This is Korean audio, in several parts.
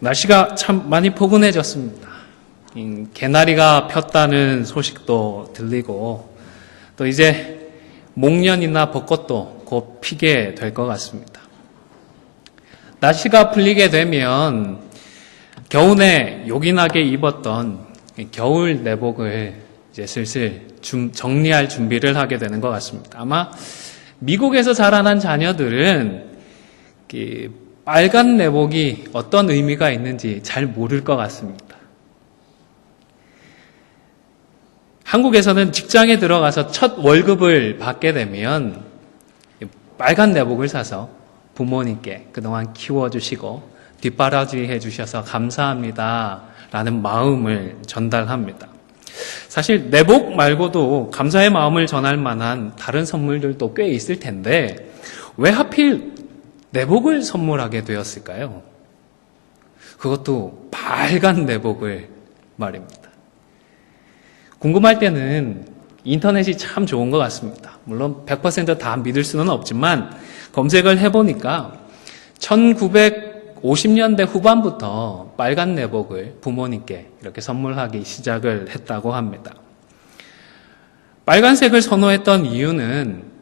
날씨가 참 많이 포근해졌습니다. 음, 개나리가 폈다는 소식도 들리고 또 이제 목련이나 벚꽃도 곧 피게 될 것 같습니다. 날씨가 풀리게 되면 겨우내 요긴하게 입었던 겨울 내복을 이제 슬슬 좀 정리할 준비를 하게 되는 것 같습니다. 아마 미국에서 자라난 자녀들은 이 빨간 내복이 어떤 의미가 있는지 잘 모를 것 같습니다. 한국에서는 직장에 들어가서 첫 월급을 받게 되면 빨간 내복을 사서 부모님께 그동안 키워주시고 뒷바라지 해주셔서 감사합니다. 라는 마음을 전달합니다. 사실 내복 말고도 감사의 마음을 전할 만한 다른 선물들도 꽤 있을 텐데 왜 하필 내복을 선물하게 되었을까요? 그것도 빨간 내복을 말입니다. 궁금할 때는 인터넷이 참 좋은 것 같습니다. 물론 100%다 믿을 수는 없지만 검색을 해보니까 1950년대 후반부터 빨간 내복을 부모님께 이렇게 선물하기 시작을 했다고 합니다. 빨간색을 선호했던 이유는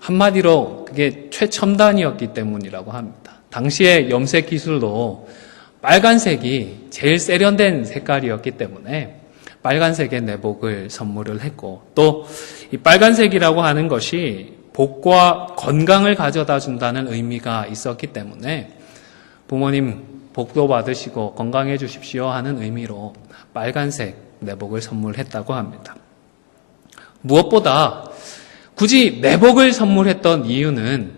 한마디로 그게 최첨단이었기 때문이라고 합니다. 당시의 염색 기술로 빨간색이 제일 세련된 색깔이었기 때문에 빨간색의 내복을 선물을 했고 또 이 빨간색이라고 하는 것이 복과 건강을 가져다 준다는 의미가 있었기 때문에 부모님 복도 받으시고 건강해 주십시오 하는 의미로 빨간색 내복을 선물했다고 합니다. 무엇보다 굳이 내복을 선물했던 이유는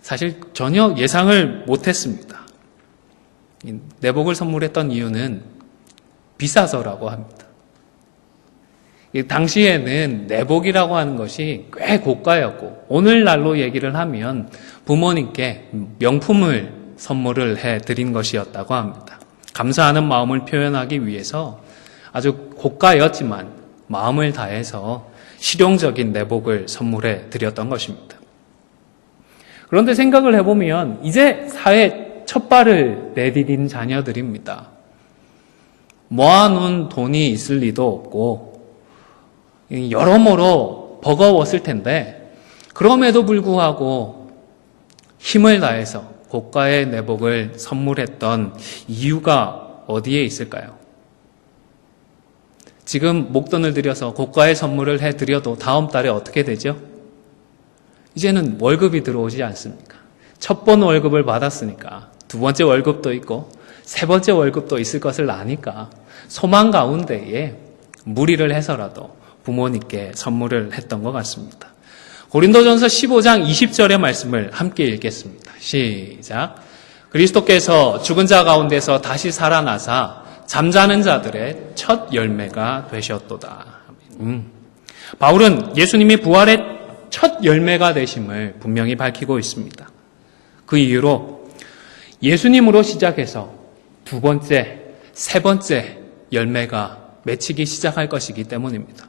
사실 전혀 예상을 못했습니다. 내복을 선물했던 이유는 비싸서라고 합니다. 당시에는 내복이라고 하는 것이 꽤 고가였고 오늘날로 얘기를 하면 부모님께 명품을 선물을 해 드린 것이었다고 합니다. 감사하는 마음을 표현하기 위해서 아주 고가였지만 마음을 다해서 실용적인 내복을 선물해 드렸던 것입니다. 그런데 생각을 해보면 이제 사회 첫 발을 내디딘 자녀들입니다. 모아놓은 돈이 있을 리도 없고 여러모로 버거웠을 텐데 그럼에도 불구하고 힘을 다해서 고가의 내복을 선물했던 이유가 어디에 있을까요? 지금 목돈을 들여서 고가의 선물을 해드려도 다음 달에 어떻게 되죠? 이제는 월급이 들어오지 않습니까? 첫 번 월급을 받았으니까 두 번째 월급도 있고 세 번째 월급도 있을 것을 아니까 소망 가운데에 무리를 해서라도 부모님께 선물을 했던 것 같습니다. 고린도전서 15장 20절의 말씀을 함께 읽겠습니다. 시작. 그리스도께서 죽은 자 가운데서 다시 살아나사 잠자는 자들의 첫 열매가 되셨도다. 음. 바울은 예수님이 부활의 첫 열매가 되심을 분명히 밝히고 있습니다. 그 이유로 예수님으로 시작해서 두 번째, 세 번째 열매가 맺히기 시작할 것이기 때문입니다.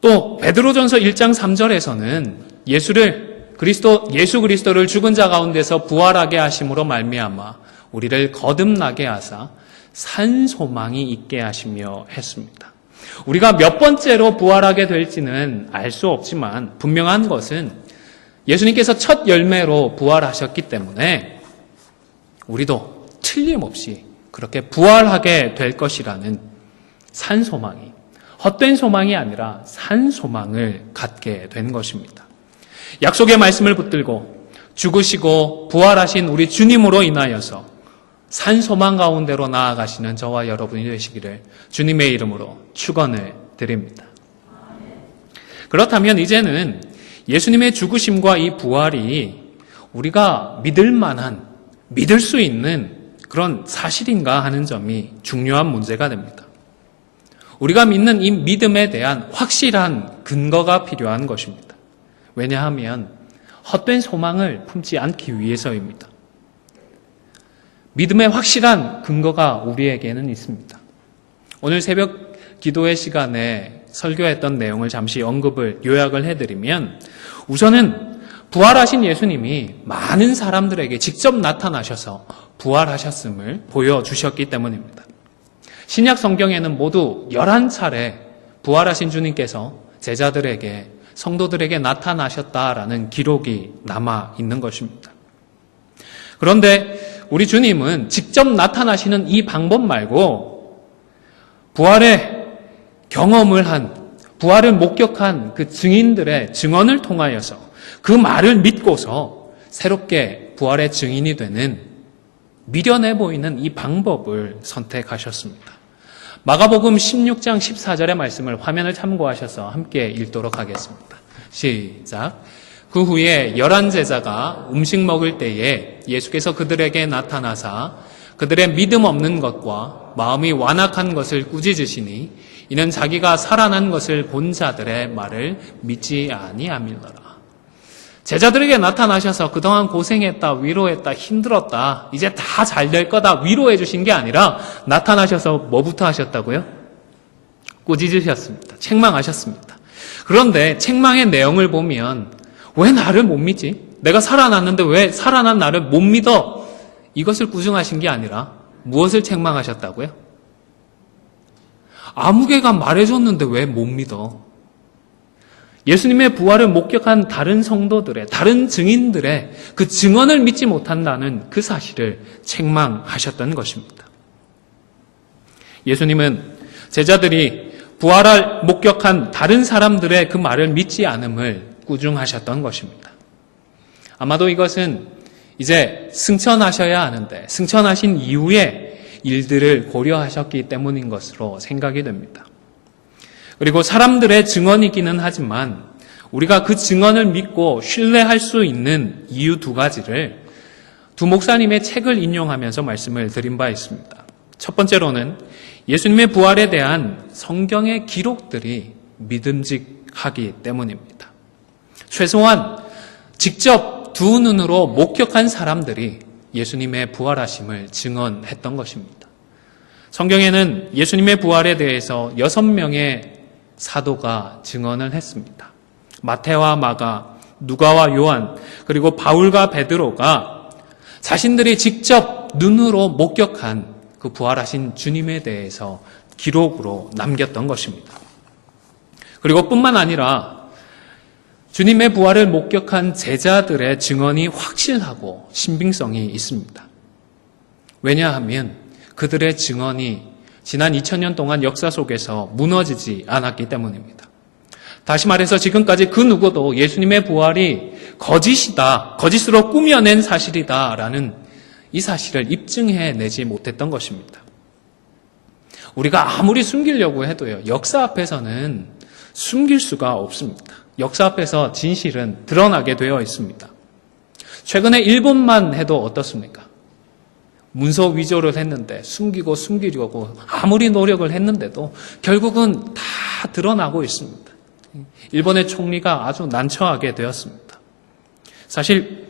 또 베드로전서 1장 3절에서는 예수를 그리스도 예수 그리스도를 죽은 자 가운데서 부활하게 하심으로 말미암아 우리를 거듭나게 하사 산 소망이 있게 하시며 했습니다. 우리가 몇 번째로 부활하게 될지는 알 수 없지만 분명한 것은 예수님께서 첫 열매로 부활하셨기 때문에 우리도 틀림없이 그렇게 부활하게 될 것이라는 산 소망이 헛된 소망이 아니라 산 소망을 갖게 된 것입니다. 약속의 말씀을 붙들고 죽으시고 부활하신 우리 주님으로 인하여서 산 소망 가운데로 나아가시는 저와 여러분이 되시기를 주님의 이름으로 축원을 드립니다. 그렇다면 이제는 예수님의 죽으심과 이 부활이 우리가 믿을 만한 믿을 수 있는 그런 사실인가 하는 점이 중요한 문제가 됩니다. 우리가 믿는 이 믿음에 대한 확실한 근거가 필요한 것입니다. 왜냐하면 헛된 소망을 품지 않기 위해서입니다. 믿음의 확실한 근거가 우리에게는 있습니다. 오늘 새벽 기도의 시간에 설교했던 내용을 잠시 언급을 요약을 해드리면 우선은 부활하신 예수님이 많은 사람들에게 직접 나타나셔서 부활하셨음을 보여주셨기 때문입니다. 신약 성경에는 모두 11차례 부활하신 주님께서 제자들에게 성도들에게 나타나셨다라는 기록이 남아 있는 것입니다. 그런데 우리 주님은 직접 나타나시는 이 방법 말고 부활의 경험을 한 부활을 목격한 그 증인들의 증언을 통하여서 그 말을 믿고서 새롭게 부활의 증인이 되는 미련해 보이는 이 방법을 선택하셨습니다. 마가복음 16장 14절의 말씀을 화면을 참고하셔서 함께 읽도록 하겠습니다. 시작. 그 후에 열한 제자가 음식 먹을 때에 예수께서 그들에게 나타나사 그들의 믿음 없는 것과 마음이 완악한 것을 꾸짖으시니 이는 자기가 살아난 것을 본 자들의 말을 믿지 아니함이더라. 제자들에게 나타나셔서 그동안 고생했다, 위로했다, 힘들었다, 이제 다 잘 될 거다 위로해 주신 게 아니라 나타나셔서 뭐부터 하셨다고요? 꾸짖으셨습니다. 책망하셨습니다. 그런데 책망의 내용을 보면 왜 나를 못 믿지? 내가 살아났는데 왜 살아난 나를 못 믿어? 이것을 꾸중하신 게 아니라 무엇을 책망하셨다고요? 아무개가 말해줬는데 왜 못 믿어? 예수님의 부활을 목격한 다른 성도들의, 다른 증인들의 그 증언을 믿지 못한다는 그 사실을 책망하셨던 것입니다. 예수님은 제자들이 부활을 목격한 다른 사람들의 그 말을 믿지 않음을 꾸중하셨던 것입니다. 아마도 이것은 이제 승천하셔야 하는데 승천하신 이후에 일들을 고려하셨기 때문인 것으로 생각이 됩니다. 그리고 사람들의 증언이기는 하지만 우리가 그 증언을 믿고 신뢰할 수 있는 이유 두 가지를 두 목사님의 책을 인용하면서 말씀을 드린 바 있습니다. 첫 번째로는 예수님의 부활에 대한 성경의 기록들이 믿음직하기 때문입니다. 최소한 직접 두 눈으로 목격한 사람들이 예수님의 부활하심을 증언했던 것입니다. 성경에는 예수님의 부활에 대해서 여섯 명의 사도가 증언을 했습니다. 마태와 마가, 누가와 요한, 그리고 바울과 베드로가 자신들이 직접 눈으로 목격한 그 부활하신 주님에 대해서 기록으로 남겼던 것입니다. 그리고 뿐만 아니라 주님의 부활을 목격한 제자들의 증언이 확실하고 신빙성이 있습니다. 왜냐하면 그들의 증언이 지난 2000년 동안 역사 속에서 무너지지 않았기 때문입니다. 다시 말해서 지금까지 그 누구도 예수님의 부활이 거짓이다, 거짓으로 꾸며낸 사실이다라는 이 사실을 입증해 내지 못했던 것입니다. 우리가 아무리 숨기려고 해도요, 역사 앞에서는 숨길 수가 없습니다. 역사 앞에서 진실은 드러나게 되어 있습니다. 최근에 일본만 해도 어떻습니까? 문서 위조를 했는데 숨기고 숨기려고 아무리 노력을 했는데도 결국은 다 드러나고 있습니다. 일본의 총리가 아주 난처하게 되었습니다. 사실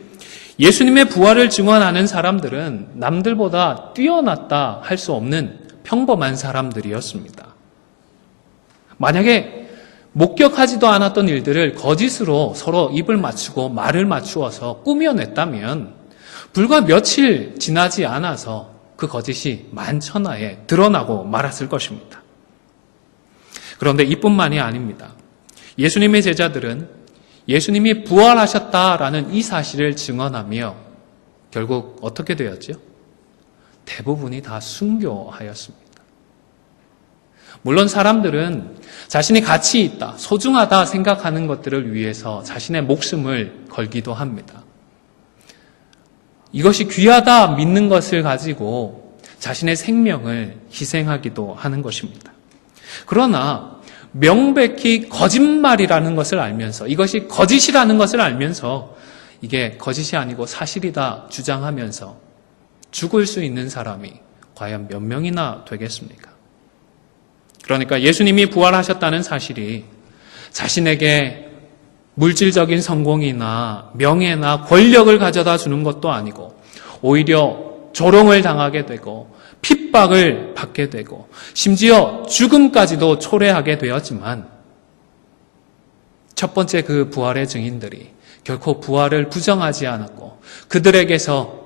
예수님의 부활을 증언하는 사람들은 남들보다 뛰어났다 할 수 없는 평범한 사람들이었습니다. 만약에 목격하지도 않았던 일들을 거짓으로 서로 입을 맞추고 말을 맞추어서 꾸며냈다면 불과 며칠 지나지 않아서 그 거짓이 만천하에 드러나고 말았을 것입니다. 그런데 이뿐만이 아닙니다. 예수님의 제자들은 예수님이 부활하셨다라는 이 사실을 증언하며 결국 어떻게 되었죠? 대부분이 다 순교하였습니다. 물론 사람들은 자신이 가치 있다, 소중하다 생각하는 것들을 위해서 자신의 목숨을 걸기도 합니다. 이것이 귀하다 믿는 것을 가지고 자신의 생명을 희생하기도 하는 것입니다. 그러나 명백히 거짓말이라는 것을 알면서 이것이 거짓이라는 것을 알면서 이게 거짓이 아니고 사실이다 주장하면서 죽을 수 있는 사람이 과연 몇 명이나 되겠습니까? 그러니까 예수님이 부활하셨다는 사실이 자신에게 물질적인 성공이나 명예나 권력을 가져다 주는 것도 아니고 오히려 조롱을 당하게 되고 핍박을 받게 되고 심지어 죽음까지도 초래하게 되었지만 첫 번째 그 부활의 증인들이 결코 부활을 부정하지 않았고 그들에게서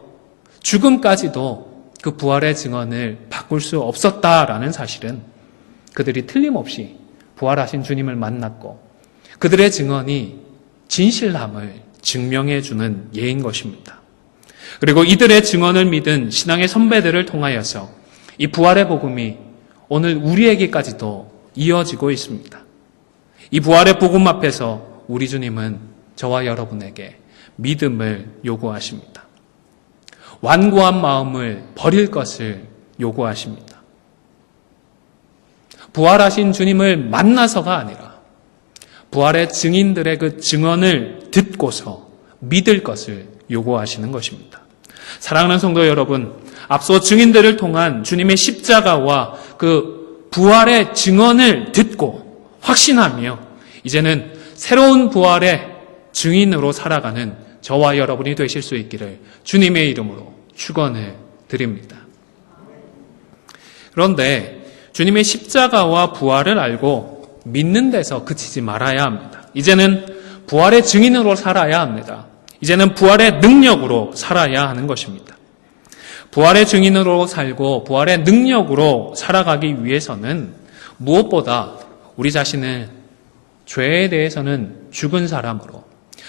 죽음까지도 그 부활의 증언을 바꿀 수 없었다라는 사실은 그들이 틀림없이 부활하신 주님을 만났고 그들의 증언이 진실함을 증명해 주는 예인 것입니다. 그리고 이들의 증언을 믿은 신앙의 선배들을 통하여서 이 부활의 복음이 오늘 우리에게까지도 이어지고 있습니다. 이 부활의 복음 앞에서 우리 주님은 저와 여러분에게 믿음을 요구하십니다. 완고한 마음을 버릴 것을 요구하십니다. 부활하신 주님을 만나서가 아니라 부활의 증인들의 그 증언을 듣고서 믿을 것을 요구하시는 것입니다. 사랑하는 성도 여러분, 앞서 증인들을 통한 주님의 십자가와 그 부활의 증언을 듣고 확신하며 이제는 새로운 부활의 증인으로 살아가는 저와 여러분이 되실 수 있기를 주님의 이름으로 축원을 드립니다. 그런데 주님의 십자가와 부활을 알고 믿는 데서 그치지 말아야 합니다. 이제는 부활의 증인으로 살아야 합니다. 이제는 부활의 능력으로 살아야 하는 것입니다. 부활의 증인으로 살고 부활의 능력으로 살아가기 위해서는 무엇보다 우리 자신을 죄에 대해서는 죽은 사람으로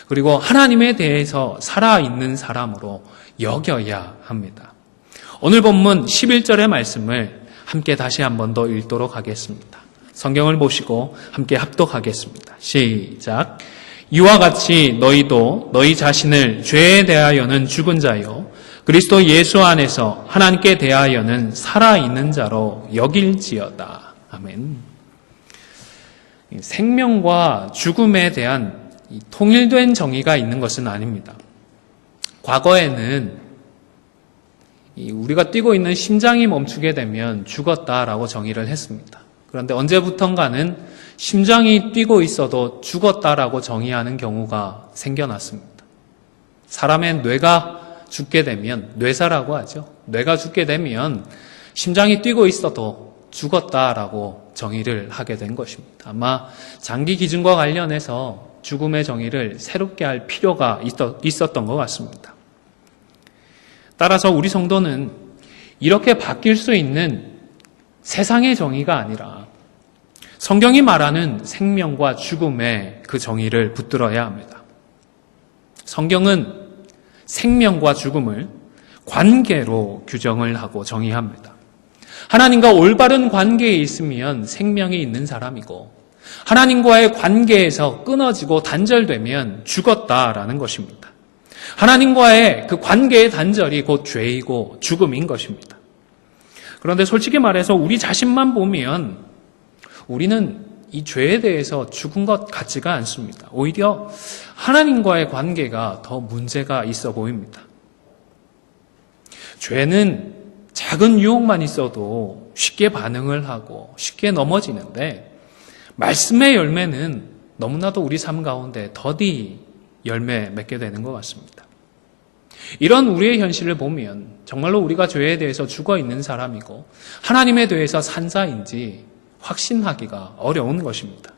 그리고 하나님에 대해서 살아있는 사람으로 여겨야 합니다. 오늘 본문 11절의 말씀을 함께 다시 한 번 더 읽도록 하겠습니다. 성경을 보시고 함께 합독하겠습니다. 시작. 이와 같이 너희도 너희 자신을 죄에 대하여는 죽은 자요. 그리스도 예수 안에서 하나님께 대하여는 살아있는 자로 여길지어다. 아멘. 생명과 죽음에 대한 통일된 정의가 있는 것은 아닙니다. 과거에는 우리가 뛰고 있는 심장이 멈추게 되면 죽었다라고 정의를 했습니다. 그런데 언제부턴가는 심장이 뛰고 있어도 죽었다라고 정의하는 경우가 생겨났습니다. 사람의 뇌가 죽게 되면 뇌사라고 하죠. 뇌가 죽게 되면 심장이 뛰고 있어도 죽었다라고 정의를 하게 된 것입니다. 아마 장기 기준과 관련해서 죽음의 정의를 새롭게 할 필요가 있었던 것 같습니다. 따라서 우리 성도는 이렇게 바뀔 수 있는 세상의 정의가 아니라 성경이 말하는 생명과 죽음의 그 정의를 붙들어야 합니다. 성경은 생명과 죽음을 관계로 규정을 하고 정의합니다. 하나님과 올바른 관계에 있으면 생명이 있는 사람이고 하나님과의 관계에서 끊어지고 단절되면 죽었다라는 것입니다. 하나님과의 그 관계의 단절이 곧 죄이고 죽음인 것입니다. 그런데 솔직히 말해서 우리 자신만 보면 우리는 이 죄에 대해서 죽은 것 같지가 않습니다. 오히려 하나님과의 관계가 더 문제가 있어 보입니다. 죄는 작은 유혹만 있어도 쉽게 반응을 하고 쉽게 넘어지는데 말씀의 열매는 너무나도 우리 삶 가운데 더디 열매 맺게 되는 것 같습니다. 이런 우리의 현실을 보면 정말로 우리가 죄에 대해서 죽어 있는 사람이고 하나님에 대해서 산자인지 확신하기가 어려운 것입니다.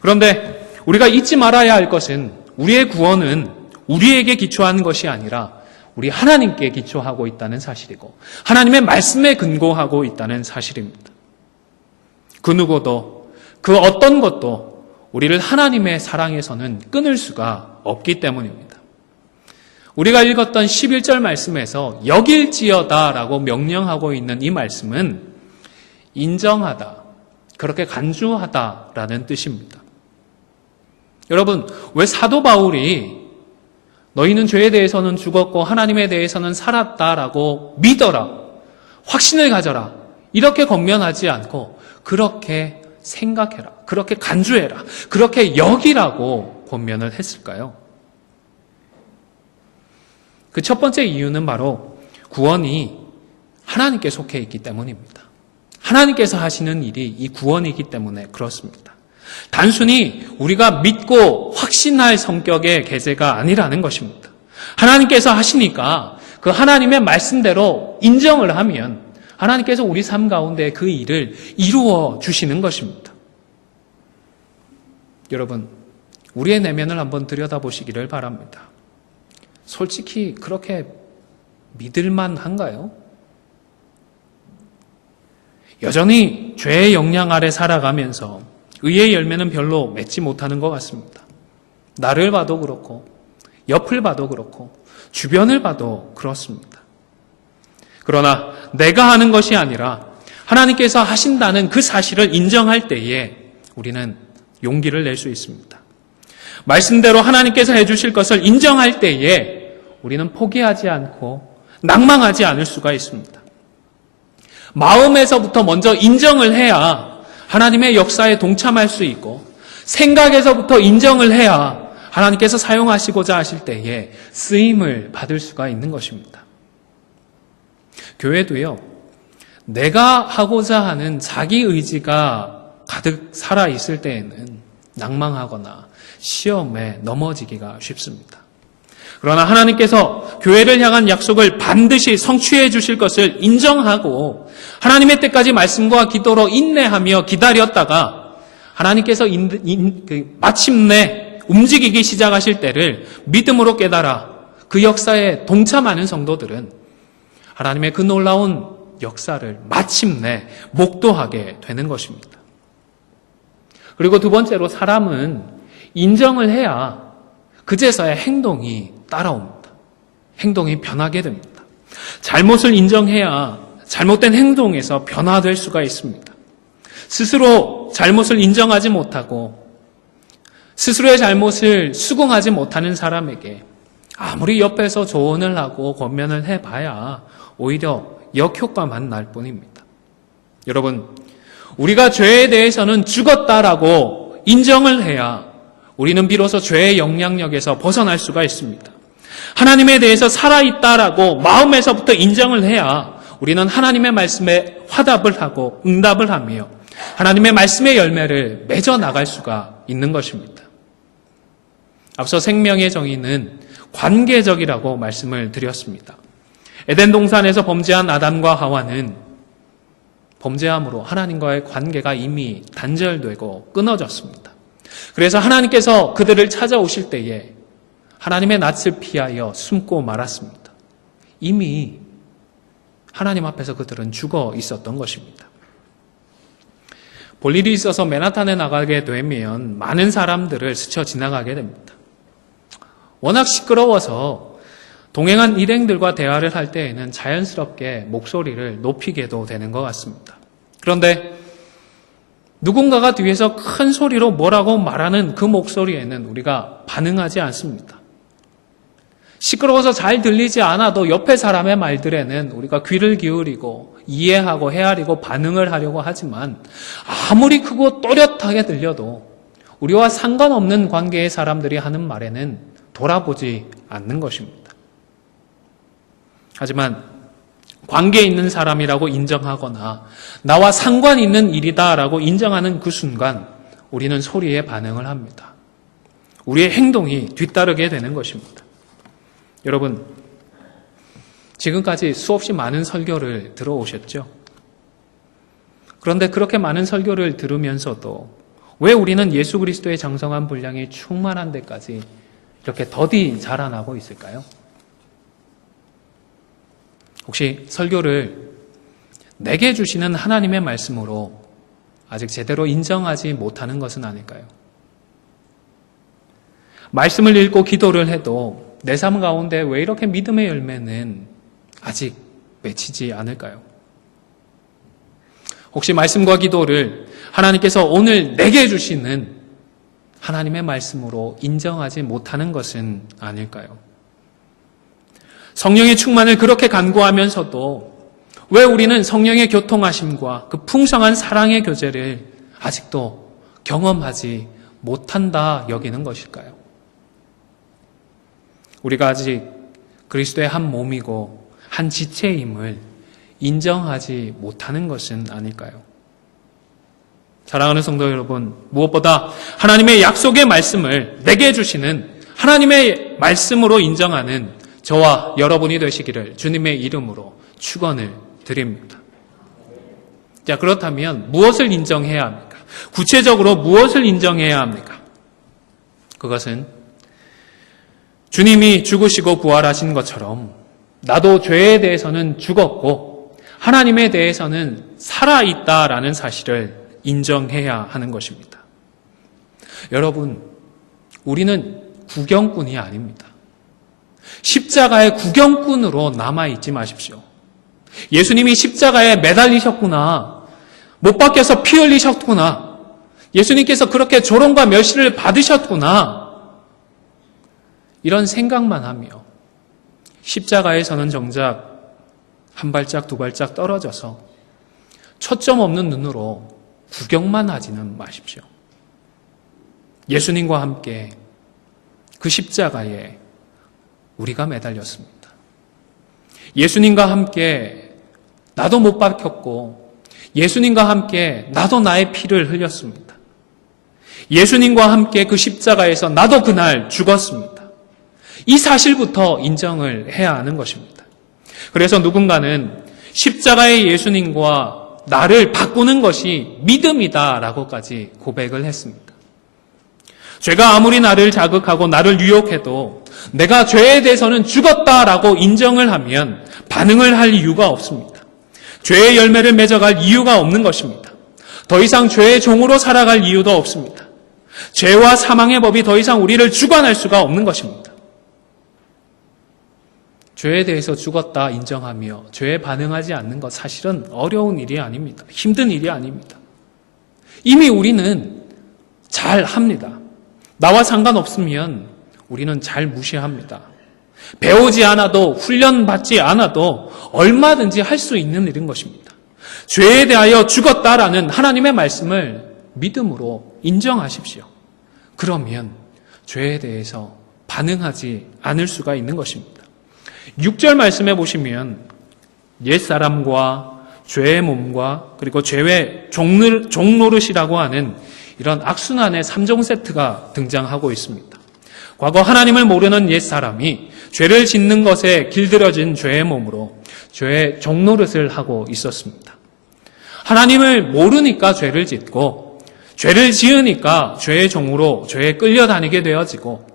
그런데 우리가 잊지 말아야 할 것은 우리의 구원은 우리에게 기초하는 것이 아니라 우리 하나님께 기초하고 있다는 사실이고 하나님의 말씀에 근거하고 있다는 사실입니다. 그 누구도 그 어떤 것도 우리를 하나님의 사랑에서는 끊을 수가 없기 때문입니다. 우리가 읽었던 11절 말씀에서 여길지어다 라고 명령하고 있는 이 말씀은 인정하다, 그렇게 간주하다 라는 뜻입니다. 여러분, 왜 사도 바울이 너희는 죄에 대해서는 죽었고 하나님에 대해서는 살았다라고 믿어라, 확신을 가져라, 이렇게 건면하지 않고 그렇게 생각해라, 그렇게 간주해라, 그렇게 여기라고 권면을 했을까요? 그 첫 번째 이유는 바로 구원이 하나님께 속해 있기 때문입니다. 하나님께서 하시는 일이 이 구원이기 때문에 그렇습니다. 단순히 우리가 믿고 확신할 성격의 계제가 아니라는 것입니다. 하나님께서 하시니까 그 하나님의 말씀대로 인정을 하면 하나님께서 우리 삶 가운데 그 일을 이루어 주시는 것입니다. 여러분, 우리의 내면을 한번 들여다보시기를 바랍니다. 솔직히 그렇게 믿을만 한가요? 여전히 죄의 영향 아래 살아가면서 의의 열매는 별로 맺지 못하는 것 같습니다. 나를 봐도 그렇고, 옆을 봐도 그렇고, 주변을 봐도 그렇습니다. 그러나 내가 하는 것이 아니라 하나님께서 하신다는 그 사실을 인정할 때에 우리는 용기를 낼 수 있습니다. 말씀대로 하나님께서 해주실 것을 인정할 때에 우리는 포기하지 않고 낭망하지 않을 수가 있습니다. 마음에서부터 먼저 인정을 해야 하나님의 역사에 동참할 수 있고 생각에서부터 인정을 해야 하나님께서 사용하시고자 하실 때에 쓰임을 받을 수가 있는 것입니다. 교회도요, 내가 하고자 하는 자기 의지가 가득 살아 있을 때에는 낭망하거나 시험에 넘어지기가 쉽습니다. 그러나 하나님께서 교회를 향한 약속을 반드시 성취해 주실 것을 인정하고 하나님의 때까지 말씀과 기도로 인내하며 기다렸다가 하나님께서 인, 인, 그 마침내 움직이기 시작하실 때를 믿음으로 깨달아 그 역사에 동참하는 성도들은 하나님의 그 놀라운 역사를 마침내 목도하게 되는 것입니다. 그리고 두 번째로 사람은 인정을 해야 그제서야 행동이 따라옵니다. 행동이 변하게 됩니다. 잘못을 인정해야 잘못된 행동에서 변화될 수가 있습니다. 스스로 잘못을 인정하지 못하고 스스로의 잘못을 수긍하지 못하는 사람에게 아무리 옆에서 조언을 하고 권면을 해봐야 오히려 역효과만 날 뿐입니다. 여러분, 우리가 죄에 대해서는 죽었다라고 인정을 해야 우리는 비로소 죄의 영향력에서 벗어날 수가 있습니다. 하나님에 대해서 살아있다라고 마음에서부터 인정을 해야 우리는 하나님의 말씀에 화답을 하고 응답을 하며 하나님의 말씀의 열매를 맺어 나갈 수가 있는 것입니다. 앞서 생명의 정의는 관계적이라고 말씀을 드렸습니다. 에덴 동산에서 범죄한 아담과 하와는 범죄함으로 하나님과의 관계가 이미 단절되고 끊어졌습니다. 그래서 하나님께서 그들을 찾아오실 때에 하나님의 낯을 피하여 숨고 말았습니다. 이미 하나님 앞에서 그들은 죽어 있었던 것입니다. 볼 일이 있어서 맨하탄에 나가게 되면 많은 사람들을 스쳐 지나가게 됩니다. 워낙 시끄러워서 동행한 일행들과 대화를 할 때에는 자연스럽게 목소리를 높이게도 되는 것 같습니다. 그런데 누군가가 뒤에서 큰 소리로 뭐라고 말하는 그 목소리에는 우리가 반응하지 않습니다. 시끄러워서 잘 들리지 않아도 옆에 사람의 말들에는 우리가 귀를 기울이고 이해하고 헤아리고 반응을 하려고 하지만 아무리 크고 또렷하게 들려도 우리와 상관없는 관계의 사람들이 하는 말에는 돌아보지 않는 것입니다. 하지만 관계에 있는 사람이라고 인정하거나 나와 상관 있는 일이다라고 인정하는 그 순간 우리는 소리에 반응을 합니다. 우리의 행동이 뒤따르게 되는 것입니다. 여러분, 지금까지 수없이 많은 설교를 들어오셨죠? 그런데 그렇게 많은 설교를 들으면서도 왜 우리는 예수 그리스도의 장성한 분량이 충만한 데까지 이렇게 더디 자라나고 있을까요? 혹시 설교를 내게 주시는 하나님의 말씀으로 아직 제대로 인정하지 못하는 것은 아닐까요? 말씀을 읽고 기도를 해도 내 삶 가운데 왜 이렇게 믿음의 열매는 아직 맺히지 않을까요? 혹시 말씀과 기도를 하나님께서 오늘 내게 주시는 하나님의 말씀으로 인정하지 못하는 것은 아닐까요? 성령의 충만을 그렇게 간구하면서도 왜 우리는 성령의 교통하심과 그 풍성한 사랑의 교제를 아직도 경험하지 못한다 여기는 것일까요? 우리가 아직 그리스도의 한 몸이고 한 지체임을 인정하지 못하는 것은 아닐까요? 사랑하는 성도 여러분, 무엇보다 하나님의 약속의 말씀을 내게 주시는 하나님의 말씀으로 인정하는 저와 여러분이 되시기를 주님의 이름으로 축원을 드립니다. 자, 그렇다면 무엇을 인정해야 합니까? 구체적으로 무엇을 인정해야 합니까? 그것은 주님이 죽으시고 부활하신 것처럼 나도 죄에 대해서는 죽었고 하나님에 대해서는 살아있다라는 사실을 인정해야 하는 것입니다. 여러분, 우리는 구경꾼이 아닙니다. 십자가의 구경꾼으로 남아있지 마십시오. 예수님이 십자가에 매달리셨구나. 못 박혀서 피 흘리셨구나. 예수님께서 그렇게 조롱과 멸시를 받으셨구나. 이런 생각만 하며 십자가에서는 정작 한 발짝 두 발짝 떨어져서 초점 없는 눈으로 구경만 하지는 마십시오. 예수님과 함께 그 십자가에 우리가 매달렸습니다. 예수님과 함께 나도 못 박혔고 예수님과 함께 나도 나의 피를 흘렸습니다. 예수님과 함께 그 십자가에서 나도 그날 죽었습니다. 이 사실부터 인정을 해야 하는 것입니다. 그래서 누군가는 십자가의 예수님과 나를 바꾸는 것이 믿음이다라고까지 고백을 했습니다. 죄가 아무리 나를 자극하고 나를 유혹해도 내가 죄에 대해서는 죽었다라고 인정을 하면 반응을 할 이유가 없습니다. 죄의 열매를 맺어갈 이유가 없는 것입니다. 더 이상 죄의 종으로 살아갈 이유도 없습니다. 죄와 사망의 법이 더 이상 우리를 주관할 수가 없는 것입니다. 죄에 대해서 죽었다 인정하며 죄에 반응하지 않는 것 사실은 어려운 일이 아닙니다. 힘든 일이 아닙니다. 이미 우리는 잘 합니다. 나와 상관없으면 우리는 잘 무시합니다. 배우지 않아도 훈련받지 않아도 얼마든지 할 수 있는 일인 것입니다. 죄에 대하여 죽었다라는 하나님의 말씀을 믿음으로 인정하십시오. 그러면 죄에 대해서 반응하지 않을 수가 있는 것입니다. 6절 말씀해 보시면 옛사람과 죄의 몸과 그리고 죄의 종노- 종노릇이라고 하는 이런 악순환의 3종 세트가 등장하고 있습니다. 과거 하나님을 모르는 옛사람이 죄를 짓는 것에 길들여진 죄의 몸으로 죄의 종노릇을 하고 있었습니다. 하나님을 모르니까 죄를 짓고 죄를 지으니까 죄의 종으로 죄에 끌려다니게 되어지고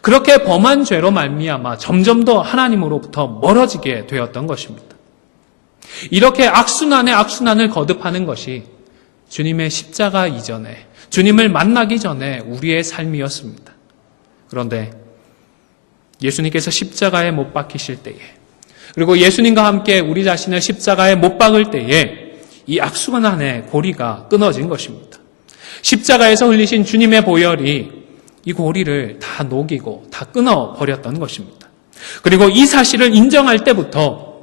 그렇게 범한 죄로 말미암아 점점 더 하나님으로부터 멀어지게 되었던 것입니다. 이렇게 악순환의 악순환을 거듭하는 것이 주님의 십자가 이전에 주님을 만나기 전에 우리의 삶이었습니다. 그런데 예수님께서 십자가에 못 박히실 때에 그리고 예수님과 함께 우리 자신을 십자가에 못 박을 때에 이 악순환의 고리가 끊어진 것입니다. 십자가에서 흘리신 주님의 보혈이 이 고리를 다 녹이고 다 끊어 버렸던 것입니다. 그리고 이 사실을 인정할 때부터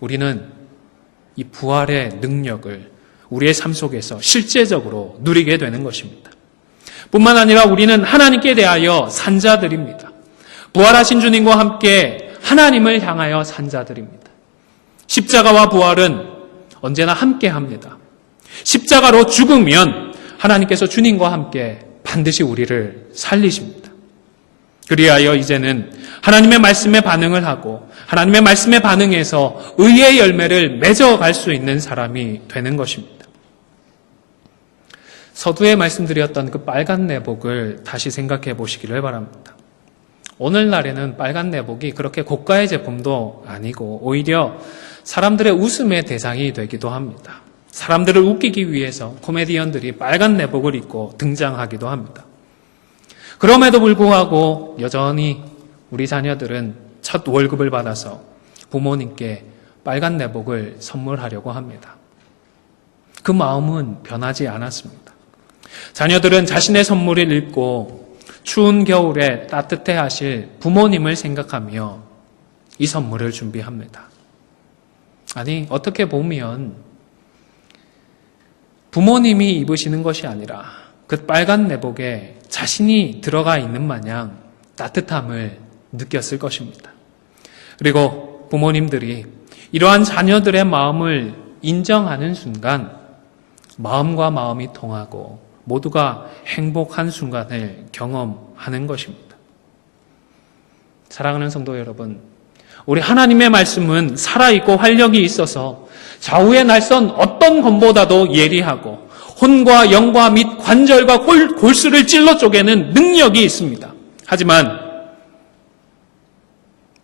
우리는 이 부활의 능력을 우리의 삶 속에서 실제적으로 누리게 되는 것입니다. 뿐만 아니라 우리는 하나님께 대하여 산자들입니다. 부활하신 주님과 함께 하나님을 향하여 산자들입니다. 십자가와 부활은 언제나 함께 합니다. 십자가로 죽으면 하나님께서 주님과 함께 반드시 우리를 살리십니다. 그리하여 이제는 하나님의 말씀에 반응을 하고 하나님의 말씀에 반응해서 의의 열매를 맺어갈 수 있는 사람이 되는 것입니다. 서두에 말씀드렸던 그 빨간 내복을 다시 생각해 보시기를 바랍니다. 오늘날에는 빨간 내복이 그렇게 고가의 제품도 아니고 오히려 사람들의 웃음의 대상이 되기도 합니다. 사람들을 웃기기 위해서 코미디언들이 빨간 내복을 입고 등장하기도 합니다. 그럼에도 불구하고 여전히 우리 자녀들은 첫 월급을 받아서 부모님께 빨간 내복을 선물하려고 합니다. 그 마음은 변하지 않았습니다. 자녀들은 자신의 선물을 읽고 추운 겨울에 따뜻해 하실 부모님을 생각하며 이 선물을 준비합니다. 아니, 어떻게 보면 부모님이 입으시는 것이 아니라 그 빨간 내복에 자신이 들어가 있는 마냥 따뜻함을 느꼈을 것입니다. 그리고 부모님들이 이러한 자녀들의 마음을 인정하는 순간 마음과 마음이 통하고 모두가 행복한 순간을 경험하는 것입니다. 사랑하는 성도 여러분, 우리 하나님의 말씀은 살아있고 활력이 있어서 좌우의 날선 어떤 검보다도 예리하고 혼과 영과 및 관절과 골, 골수를 찔러 쪼개는 능력이 있습니다. 하지만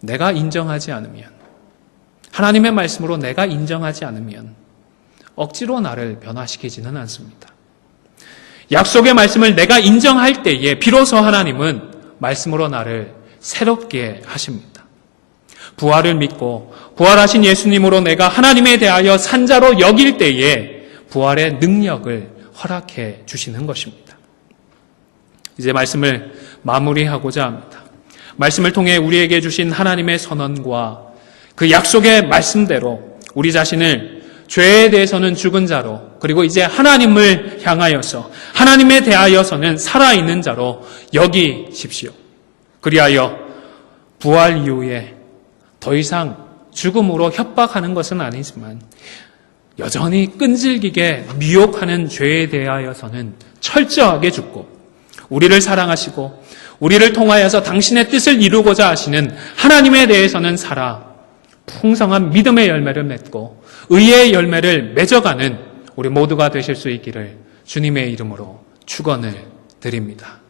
내가 인정하지 않으면 하나님의 말씀으로 내가 인정하지 않으면 억지로 나를 변화시키지는 않습니다. 약속의 말씀을 내가 인정할 때에 비로소 하나님은 말씀으로 나를 새롭게 하십니다. 부활을 믿고 부활하신 예수님으로 내가 하나님에 대하여 산자로 여길 때에 부활의 능력을 허락해 주시는 것입니다. 이제 말씀을 마무리하고자 합니다. 말씀을 통해 우리에게 주신 하나님의 선언과 그 약속의 말씀대로 우리 자신을 죄에 대해서는 죽은 자로 그리고 이제 하나님을 향하여서 하나님에 대하여서는 살아있는 자로 여기십시오. 그리하여 부활 이후에 더 이상 죽음으로 협박하는 것은 아니지만 여전히 끈질기게 미혹하는 죄에 대하여서는 철저하게 죽고 우리를 사랑하시고 우리를 통하여서 당신의 뜻을 이루고자 하시는 하나님에 대해서는 살아 풍성한 믿음의 열매를 맺고 의의 열매를 맺어가는 우리 모두가 되실 수 있기를 주님의 이름으로 축원을 드립니다.